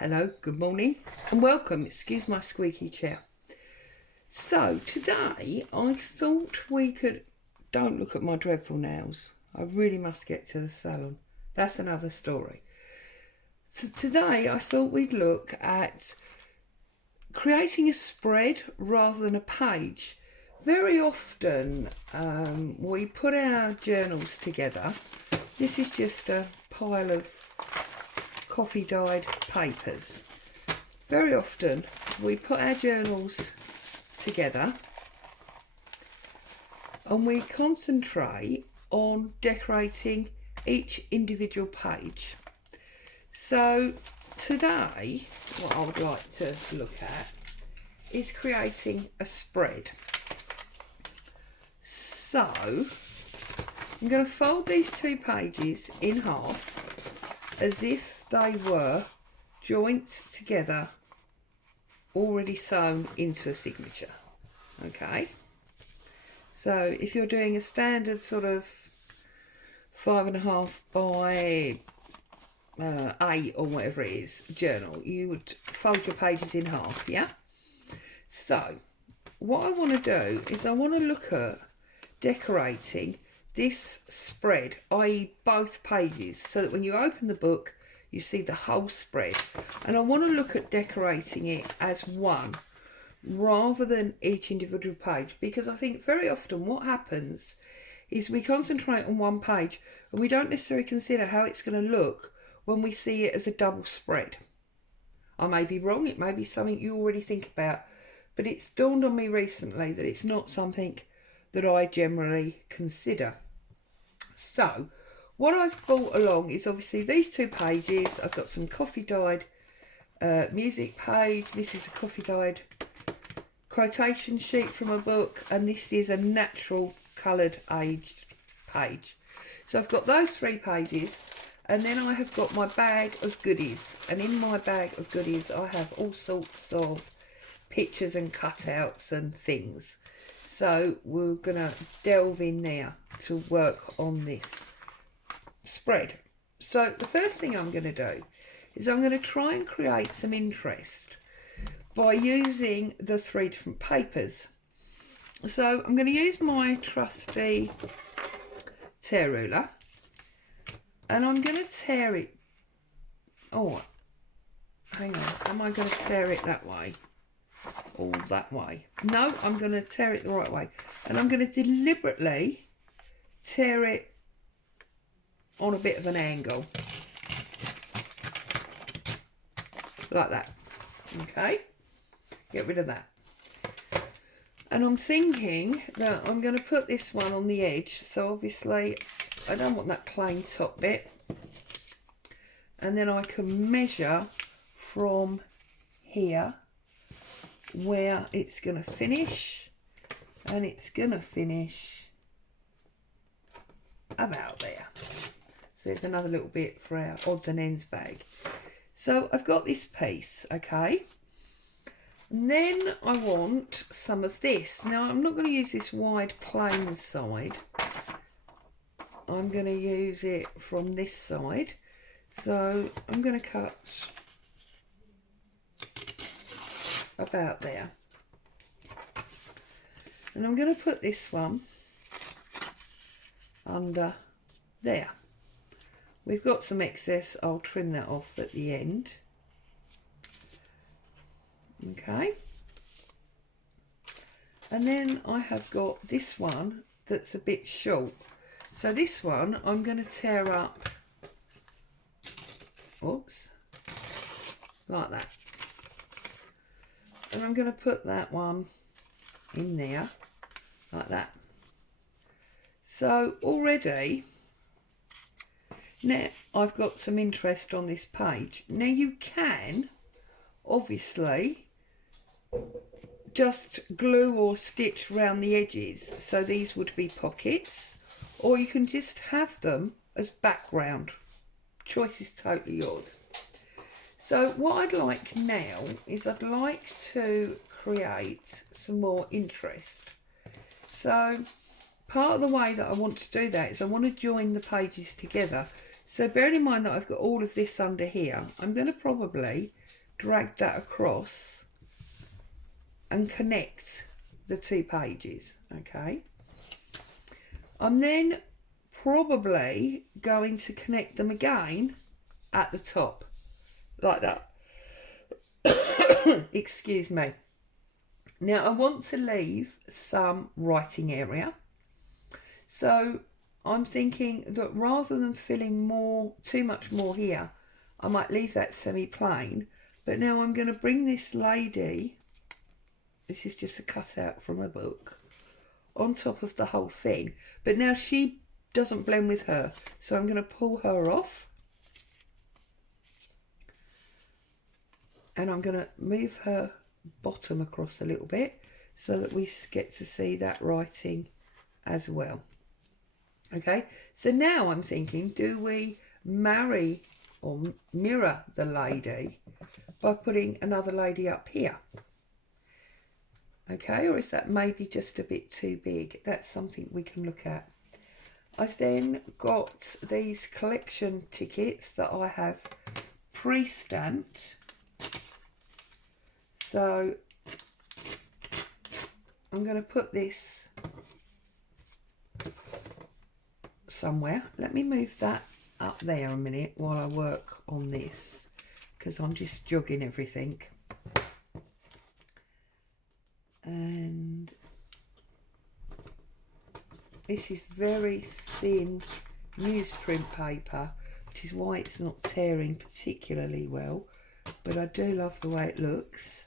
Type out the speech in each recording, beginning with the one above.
Hello, good morning and welcome. Excuse my squeaky chair. So today I thought we could, don't look at my dreadful nails. I really must get to the salon. That's another story. So today I thought we'd look at creating a spread rather than a page. Very often we put our journals together. This is just a pile of coffee dyed papers. Very often we put our journals together and we concentrate on decorating each individual page. So today what I would like to look at is creating a spread. So I'm going to fold these two pages in half as if they were joint together, already sewn into a signature. Okay, so if you're doing a standard sort of 5.5 by 8 or whatever it is journal, you would fold your pages in half. Yeah, so what I want to do is I want to look at decorating this spread, i.e. both pages, so that when you open the book you see the whole spread. And I want to look at decorating it as one rather than each individual page, because I think very often what happens is we concentrate on one page and we don't necessarily consider how it's going to look when we see it as a double spread. I may be wrong, it may be something you already think about, but it's dawned on me recently that it's not something that I generally consider. So what I've brought along is obviously these two pages. I've got some coffee dyed music page. This is a coffee dyed quotation sheet from a book, and this is a natural coloured aged page. So I've got those three pages, and then I have got my bag of goodies, and in my bag of goodies I have all sorts of pictures and cutouts and things. So we're gonna delve in there to work on this spread. So the first thing I'm going to do is I'm going to try and create some interest by using the three different papers. So I'm going to use my trusty tear ruler, and I'm going to tear it. Oh, hang on, am I going to tear it that way? All that way? No, I'm going to tear it the right way, and I'm going to deliberately tear it on a bit of an angle, like that. Okay, get rid of that. And I'm thinking that I'm going to put this one on the edge, so obviously I don't want that plain top bit, and then I can measure from here where it's going to finish, and it's going to finish about there. So there's another little bit for our odds and ends bag. So I've got this piece, okay? And then I want some of this. Now I'm not going to use this wide plain side. I'm going to use it from this side. So I'm going to cut about there. And I'm going to put this one under there. We've got some excess, I'll trim that off at the end. Okay. And then I have got this one that's a bit short. So this one I'm going to tear up, oops, like that. And I'm going to put that one in there, like that. So already, now I've got some interest on this page. Now you can obviously just glue or stitch around the edges, so these would be pockets, or you can just have them as background. Choice is totally yours. So what I'd like now is I'd like to create some more interest. So part of the way that I want to do that is I want to join the pages together. So bearing in mind that I've got all of this under here, I'm going to probably drag that across and connect the 2 pages, okay? I'm then probably going to connect them again at the top, like that. Excuse me. Now I want to leave some writing area, so I'm thinking that rather than filling too much more here, I might leave that semi-plain. But now I'm going to bring this lady, this is just a cutout from a book, on top of the whole thing. But now she doesn't blend with her, so I'm going to pull her off. And I'm going to move her bottom across a little bit so that we get to see that writing as well. Okay, so now I'm thinking, do we marry or mirror the lady by putting another lady up here? Okay, or is that maybe just a bit too big? That's something we can look at. I've then got these collection tickets that I have pre-stamped. So I'm going to put this somewhere. Let me move that up there a minute while I work on this, because I'm just jogging everything. And this is very thin newsprint paper, which is why it's not tearing particularly well, but I do love the way it looks.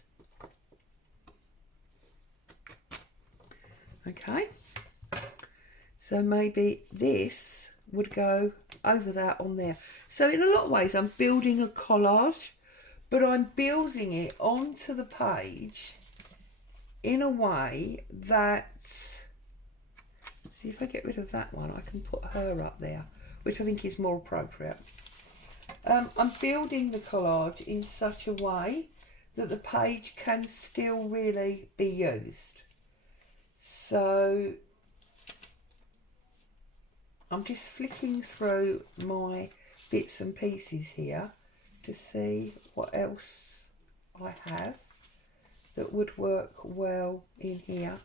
Okay, so maybe this would go over that on there. So in a lot of ways I'm building a collage, but I'm building it onto the page in a way that, see if I get rid of that one, I can put her up there, which I think is more appropriate. I'm building the collage in such a way that the page can still really be used. So I'm just flicking through my bits and pieces here to see what else I have that would work well in here.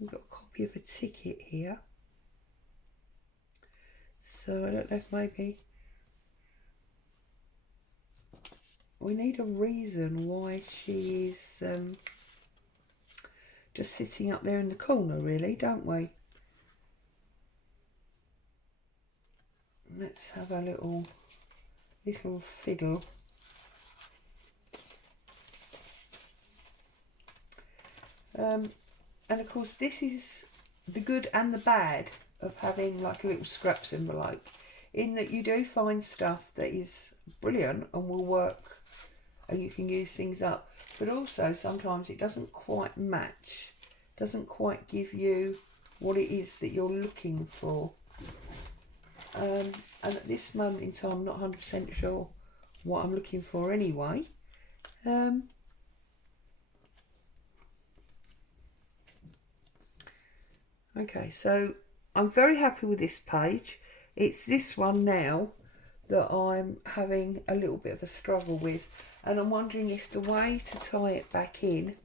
We've got a copy of a ticket here. So I don't know if maybe we need a reason why she is just sitting up there in the corner, really, don't we? Let's have a little fiddle. And of course this is the good and the bad of having like a little scraps envelope, in that you do find stuff that is brilliant and will work and you can use things up, but also sometimes it doesn't quite match, doesn't quite give you what it is that you're looking for. And at this moment in time I'm not 100% sure what I'm looking for anyway. Okay, so I'm very happy with this page. It's this one now that I'm having a little bit of a struggle with, and I'm wondering if the way to tie it back in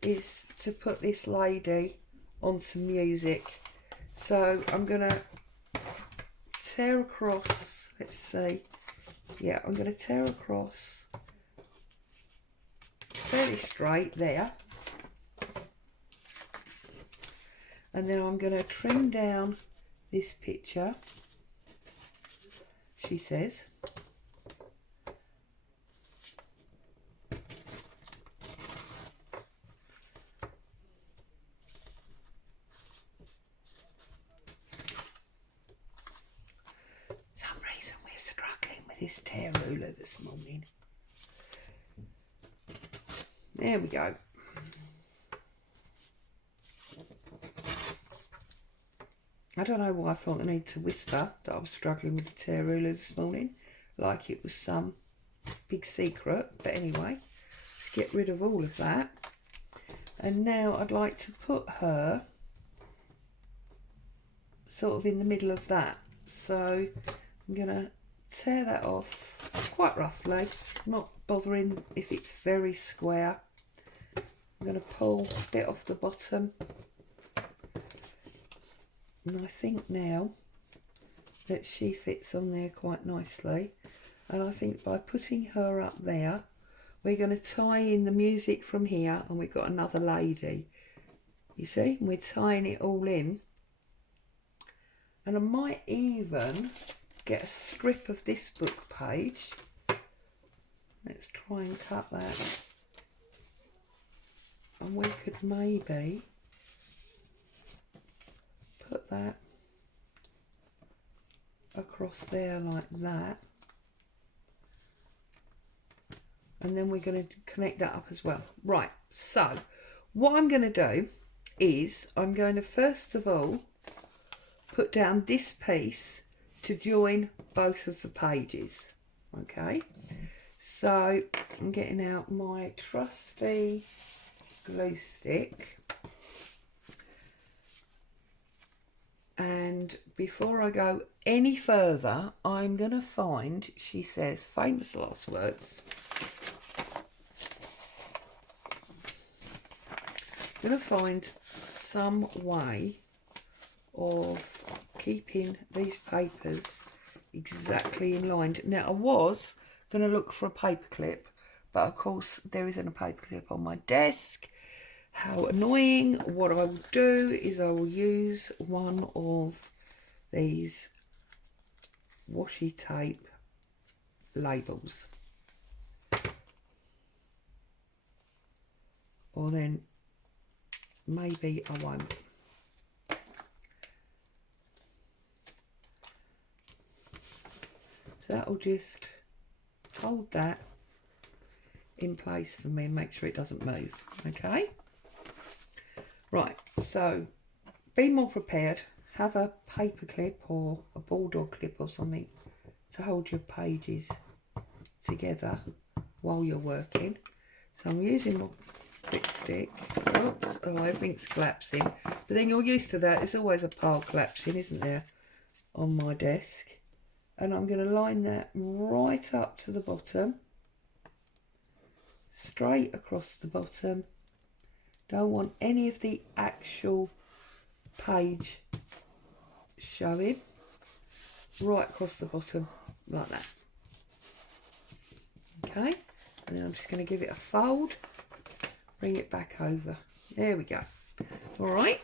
is to put this lady on some music. So I'm going to tear across, let's see, yeah, I'm going to tear across fairly straight there, and then I'm going to trim down this picture, she says. Some reason we're struggling with this tear ruler this morning. There we go. I don't know why I felt the need to whisper that I was struggling with the tear ruler this morning, like it was some big secret. But anyway, let's get rid of all of that. And now I'd like to put her sort of in the middle of that. So I'm going to tear that off quite roughly, not bothering if it's very square. I'm going to pull a bit off the bottom, and I think now that she fits on there quite nicely, and I think by putting her up there, we're going to tie in the music from here, and we've got another lady, you see, and we're tying it all in. And I might even get a strip of this book page. Let's try and cut that. And we could maybe put that across there like that. And then we're going to connect that up as well. Right, so what I'm going to do is I'm going to first of all put down this piece to join both of the pages. Okay, so I'm getting out my trusty glue stick, and before I go any further, I'm going to find, she says, famous last words, I'm going to find some way of keeping these papers exactly in line. Now, I was going to look for a paper clip, but of course there isn't a paper clip on my desk. How annoying. What I will do is I will use one of these washi tape labels, or then maybe I won't. So that'll just hold that in place for me and make sure it doesn't move. Okay, right, so be more prepared. Have a paper clip or a bulldog clip or something to hold your pages together while you're working. So I'm using my Grit stick. Oops, oh, everything's collapsing. But then you're used to that. There's always a pile collapsing, isn't there, on my desk. And I'm going to line that right up to the bottom, straight across the bottom. Don't want any of the actual page showing. Right across the bottom like that. Okay, and then I'm just going to give it a fold, bring it back over. There we go. All right,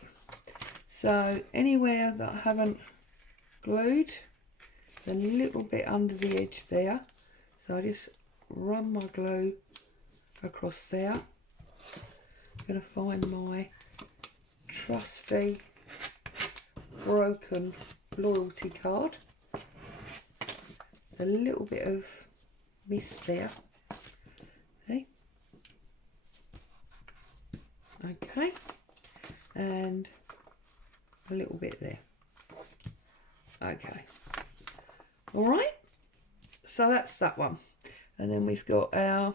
so anywhere that I haven't glued, a little bit under the edge there, so I just run my glue across there. I'm going to find my trusty broken loyalty card. There's a little bit of mist there. Okay, and a little bit there. Okay, all right, so that's that one. And then we've got our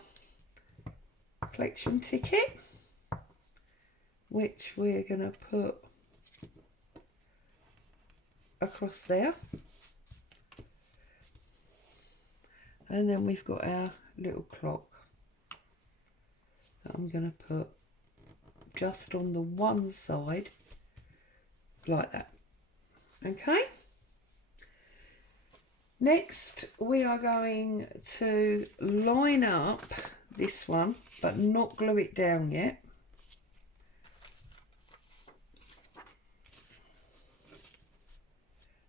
collection ticket, which we're going to put across there. And then we've got our little clock that I'm going to put just on the one side like that. Okay, next we are going to line up this one but not glue it down yet.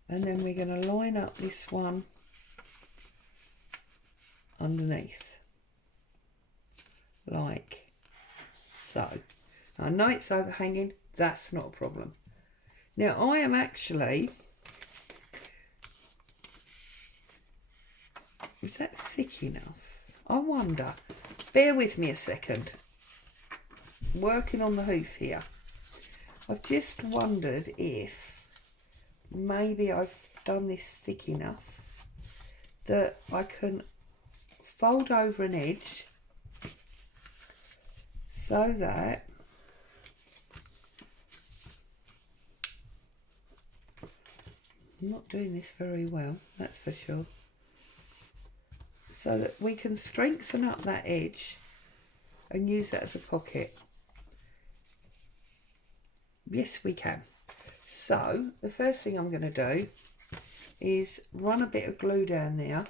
And then we're going to line up this one underneath like so. I know it's overhanging, that's not a problem. Now I am actually, is that thick enough? I wonder, bear with me a second, working on the hoof here. I've just wondered if maybe I've done this thick enough that I can fold over an edge so that I'm not doing this very well, that's for sure. So that we can strengthen up that edge and use that as a pocket. Yes, we can. So the first thing I'm going to do is run a bit of glue down there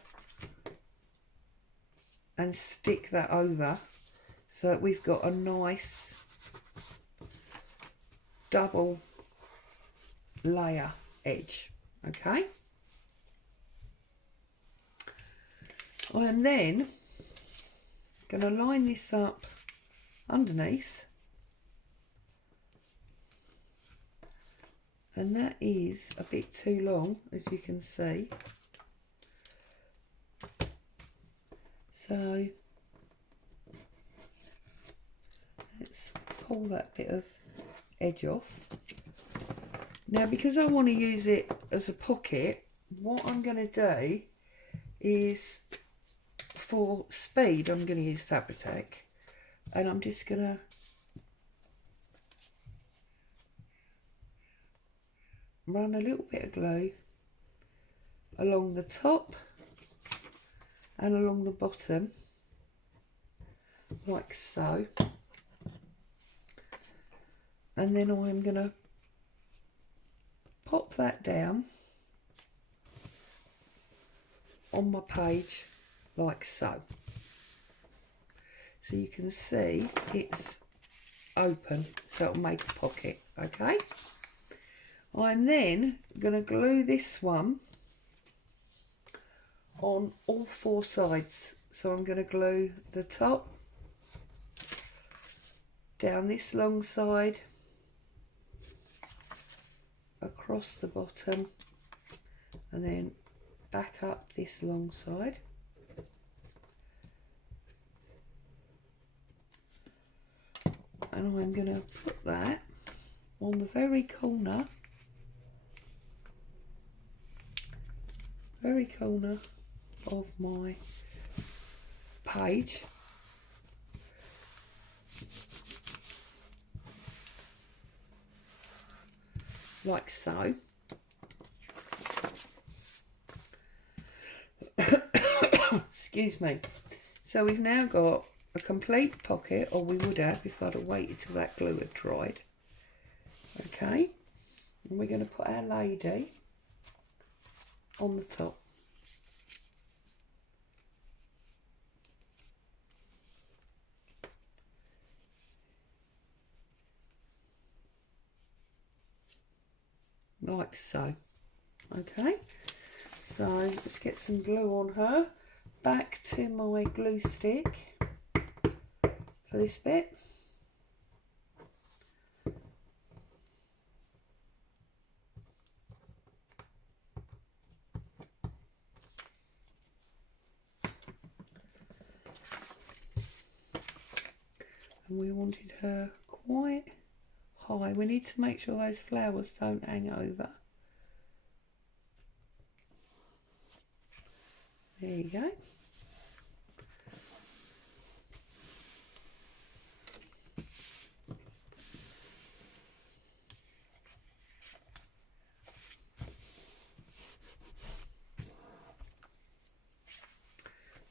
and stick that over so that we've got a nice double layer edge. Okay, I am then going to line this up underneath, and that is a bit too long, as you can see, so let's pull that bit of edge off. Now, because I want to use it as a pocket, what I'm going to do is, for speed, I'm going to use Fabri-Tac, and I'm just going to run a little bit of glue along the top and along the bottom, like so, and then I'm going to pop that down on my page like so. So you can see it's open, so it'll make a pocket. Okay, I'm then going to glue this one on all four sides. So I'm going to glue the top down this long side, across the bottom, and then back up this long side. And I'm going to put that on the very corner of my page, like so. Excuse me. So we've now got a complete pocket, or we would have if I'd have waited till that glue had dried. Okay, and we're going to put our lady on the top. Like so. Okay, so let's get some glue on her. Back to my glue stick for this bit. And we wanted her quite high. We need to make sure those flowers don't hang over. There you go.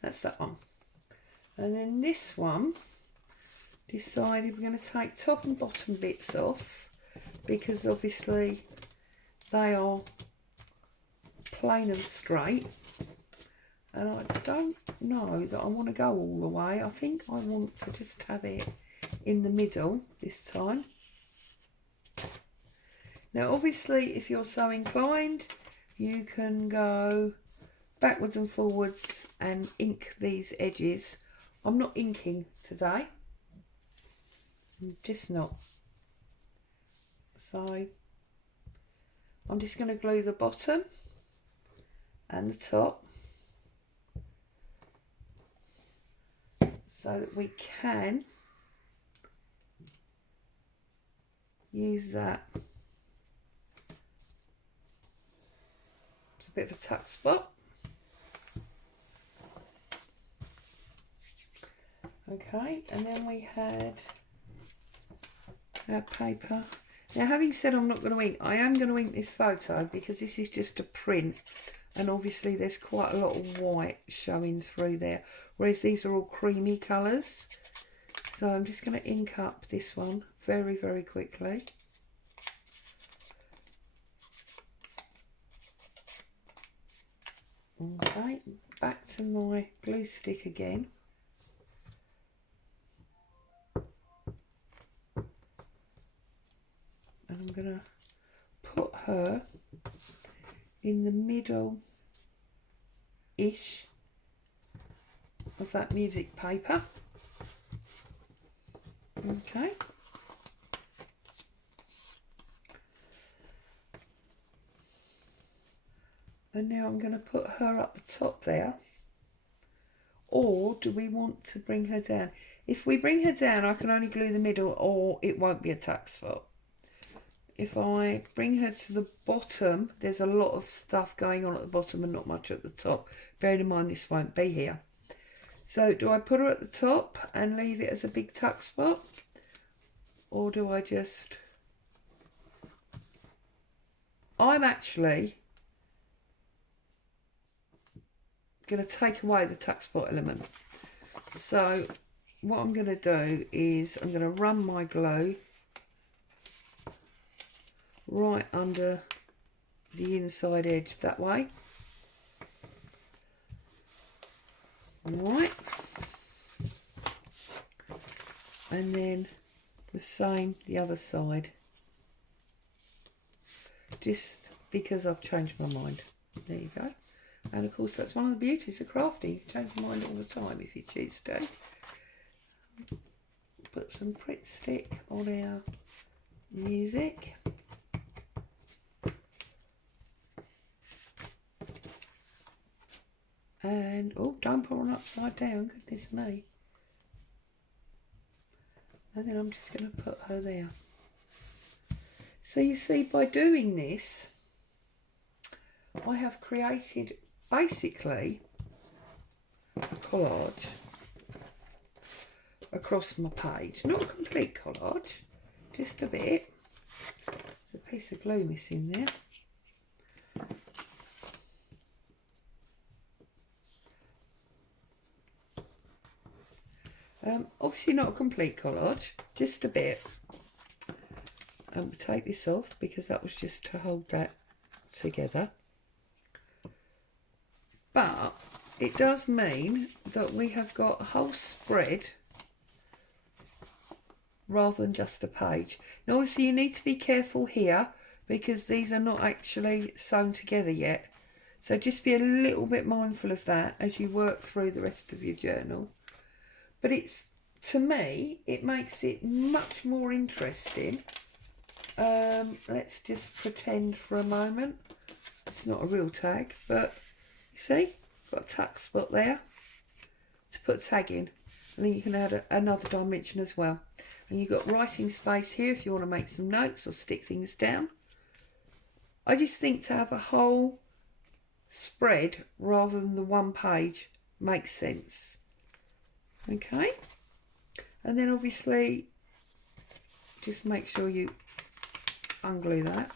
That's that one. And then this one, decided we're going to take top and bottom bits off, because obviously they are plain and straight, and I don't know that I want to go all the way. I think I want to just have it in the middle this time. Now obviously, if you're so inclined, you can go backwards and forwards and ink these edges. I'm not inking today, I'm just not. So I'm just going to glue the bottom and the top so that we can use that. It's a bit of a tuck spot. Okay, and then we had our paper. Now, having said I'm not going to ink, I am going to ink this photo because this is just a print, and obviously there's quite a lot of white showing through there, whereas these are all creamy colours. So I'm just going to ink up this one very, very quickly. Okay, back to my glue stick again. And I'm going to put her in the middle-ish of that music paper. Okay. And now I'm going to put her up the top there. Or do we want to bring her down? If we bring her down, I can only glue the middle or it won't be a tuck spot. If I bring her to the bottom, there's a lot of stuff going on at the bottom and not much at the top. Bearing in mind this won't be here. So do I put her at the top and leave it as a big tuck spot? Or do I just... I'm actually going to take away the tuck spot element. So what I'm going to do is I'm going to run my glue right under the inside edge that way. Right. And then the same the other side. Just because I've changed my mind. There you go. And of course that's one of the beauties of crafting. You can change your mind all the time if you choose to. Put some Pritt stick on our music. And, oh, don't put one upside down, goodness me. And then I'm just going to put her there. So you see, by doing this, I have created basically a collage across my page. Not a complete collage, just a bit. There's a piece of glue missing there. Obviously not a complete collage, just a bit. We'll take this off because that was just to hold that together. But it does mean that we have got a whole spread rather than just a page. Now obviously you need to be careful here because these are not actually sewn together yet. So just be a little bit mindful of that as you work through the rest of your journal. But it's, to me, it makes it much more interesting. Let's just pretend for a moment. It's not a real tag, but you see, got a tuck spot there to put a tag in. And then you can add another dimension as well. And you've got writing space here if you want to make some notes or stick things down. I just think to have a whole spread rather than the one page makes sense. Okay, and then obviously just make sure you unglue that.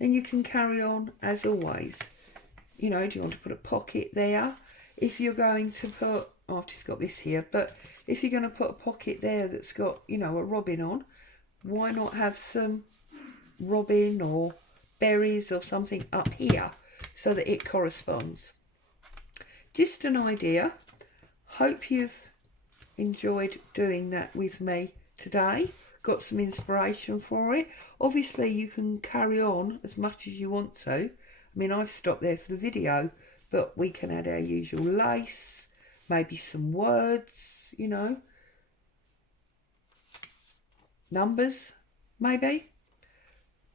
Then you can carry on as always. You know, do you want to put a pocket there? If you're going to put, oh, I've just got this here, but if you're going to put a pocket there that's got, you know, a robin on, why not have some robin or berries or something up here so that it corresponds? Just an idea. Hope you've enjoyed doing that with me today. Got some inspiration for it. Obviously you can carry on as much as you want to. I mean, I've stopped there for the video, but we can add our usual lace, maybe some words, you know, numbers maybe.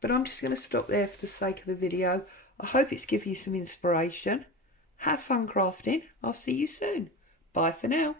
But I'm just going to stop there for the sake of the video. I hope it's given you some inspiration. Have fun crafting. I'll see you soon. Bye for now.